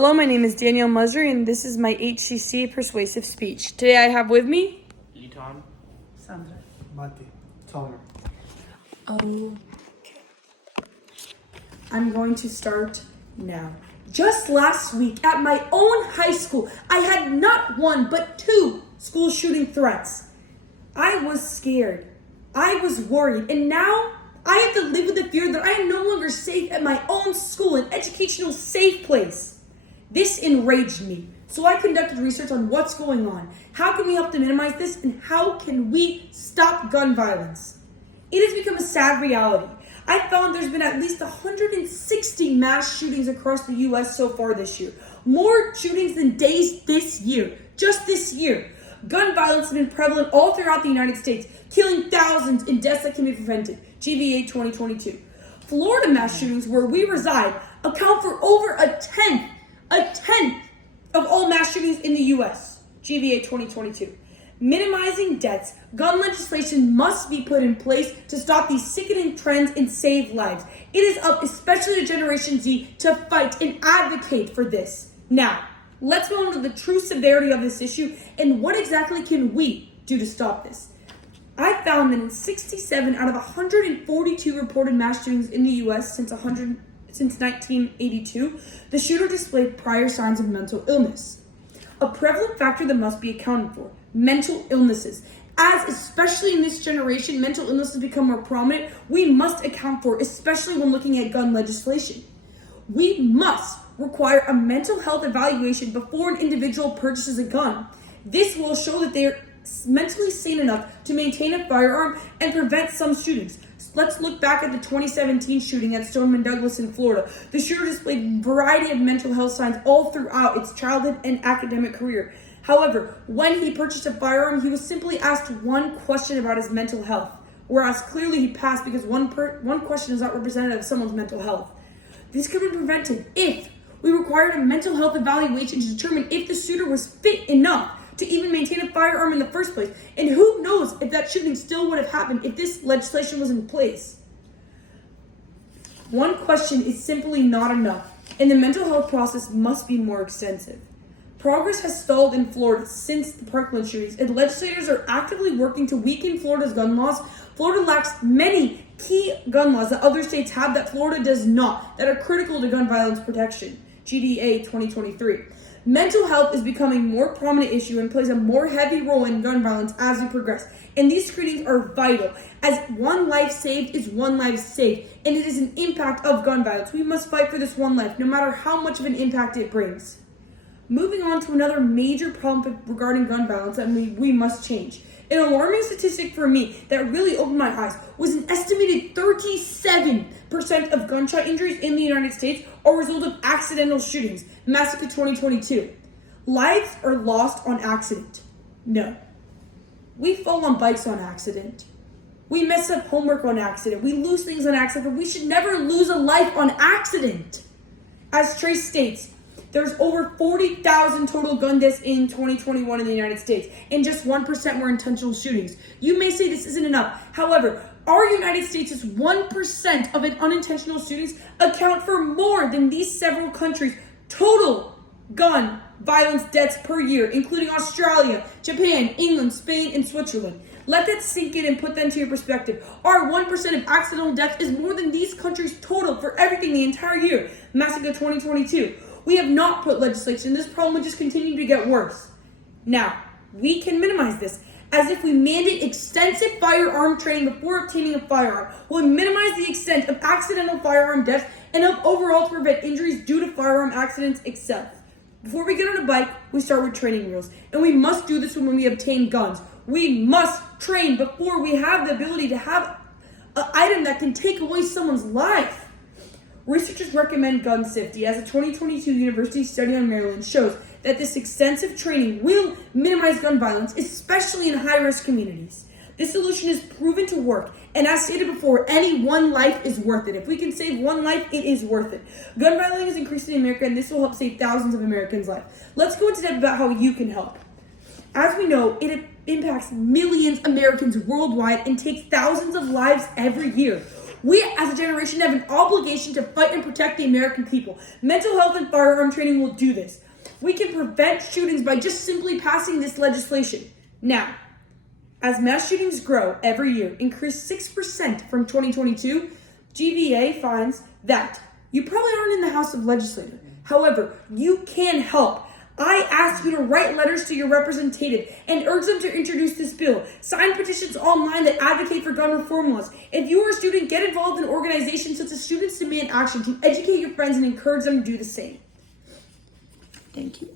Hello, my name is Danielle Musri, and this is my HCC Persuasive speech. Today I have with me... Litan, Sandra, Mati, Tomer. Okay. I'm going to start now. Just last week at my own high school, I had not one but two school shooting threats. I was scared. I was worried. And now I have to live with the fear that I am no longer safe at my own school, an educational safe place. This enraged me. So I conducted research on what's going on. How can we help to minimize this? And how can we stop gun violence? It has become a sad reality. I found there's been at least 160 mass shootings across the U.S. so far this year. More shootings than days this year. Just this year. Gun violence has been prevalent all throughout the United States, killing thousands in deaths that can be prevented. GVA 2022. Florida mass shootings, where we reside, account for over a tenth of all mass shootings in the U.S. GVA 2022. Minimizing deaths, gun legislation must be put in place to stop these sickening trends and save lives. It is up, especially to Generation Z, to fight and advocate for this. Now, let's go into the true severity of this issue and what exactly can we do to stop this. I found that in 67 out of 142 reported mass shootings in the U.S. since 1982, the shooter displayed prior signs of mental illness. A prevalent factor that must be accounted for, mental illnesses. As especially in this generation, mental illnesses become more prominent, we must account for, especially when looking at gun legislation. We must require a mental health evaluation before an individual purchases a gun. This will show that they are mentally sane enough to maintain a firearm and prevent some shootings. Let's look back at the 2017 shooting at Stoneman Douglas in Florida. The shooter displayed a variety of mental health signs all throughout its childhood and academic career. However, when he purchased a firearm, he was simply asked one question about his mental health, whereas clearly he passed because one question is not representative of someone's mental health. This could be prevented if we required a mental health evaluation to determine if the shooter was fit enough to even maintain a firearm in the first place. And who knows if that shooting still would have happened if this legislation was in place. One question is simply not enough, and the mental health process must be more extensive. Progress has stalled in Florida since the Parkland shootings, and legislators are actively working to weaken Florida's gun laws. Florida lacks many key gun laws that other states have that Florida does not, that are critical to gun violence protection. GDA 2023. Mental health is becoming a more prominent issue and plays a more heavy role in gun violence as we progress. And these screenings are vital, as one life saved is one life saved, and it is an impact of gun violence. We must fight for this one life, no matter how much of an impact it brings. Moving on to another major problem regarding gun violence that we must change. An alarming statistic for me that really opened my eyes was an estimated 37% of gunshot injuries in the United States are a result of accidental shootings. Massacre 2022. Lives are lost on accident. No. We fall on bikes on accident. We mess up homework on accident. We lose things on accident. But we should never lose a life on accident. As Trace states, there's over 40,000 total gun deaths in 2021 in the United States, and just 1% were intentional shootings. You may say this isn't enough. However, our United States' 1% of unintentional shootings account for more than these several countries' total gun violence deaths per year, including Australia, Japan, England, Spain, and Switzerland. Let that sink in and put that into your perspective. Our 1% of accidental deaths is more than these countries' total for everything the entire year. Massacre 2022. We have not put legislation. This problem will just continue to get worse. Now, we can minimize this, as if we mandate extensive firearm training before obtaining a firearm, will minimize the extent of accidental firearm deaths and help overall to prevent injuries due to firearm accidents itself. Before we get on a bike, we start with training wheels, and we must do this when we obtain guns. We must train before we have the ability to have an item that can take away someone's life. Researchers recommend gun safety, as a 2022 university study on Maryland shows that this extensive training will minimize gun violence, especially in high-risk communities. This solution is proven to work, and as stated before, any one life is worth it. If we can save one life, it is worth it. Gun violence is increasing in America, and this will help save thousands of Americans' lives. Let's go into depth about how you can help. As we know, it impacts millions of Americans worldwide and takes thousands of lives every year. We as a generation have an obligation to fight and protect the American people. Mental health and firearm training will do this. We can prevent shootings by just simply passing this legislation. Now, as mass shootings grow every year, increase 6% from 2022, GVA finds that you probably aren't in the House of Legislators. However, you can help. I ask you to write letters to your representative and urge them to introduce this bill. Sign petitions online that advocate for gun reform laws. If you are a student, get involved in organizations such as Students Demand Action to educate your friends and encourage them to do the same. Thank you.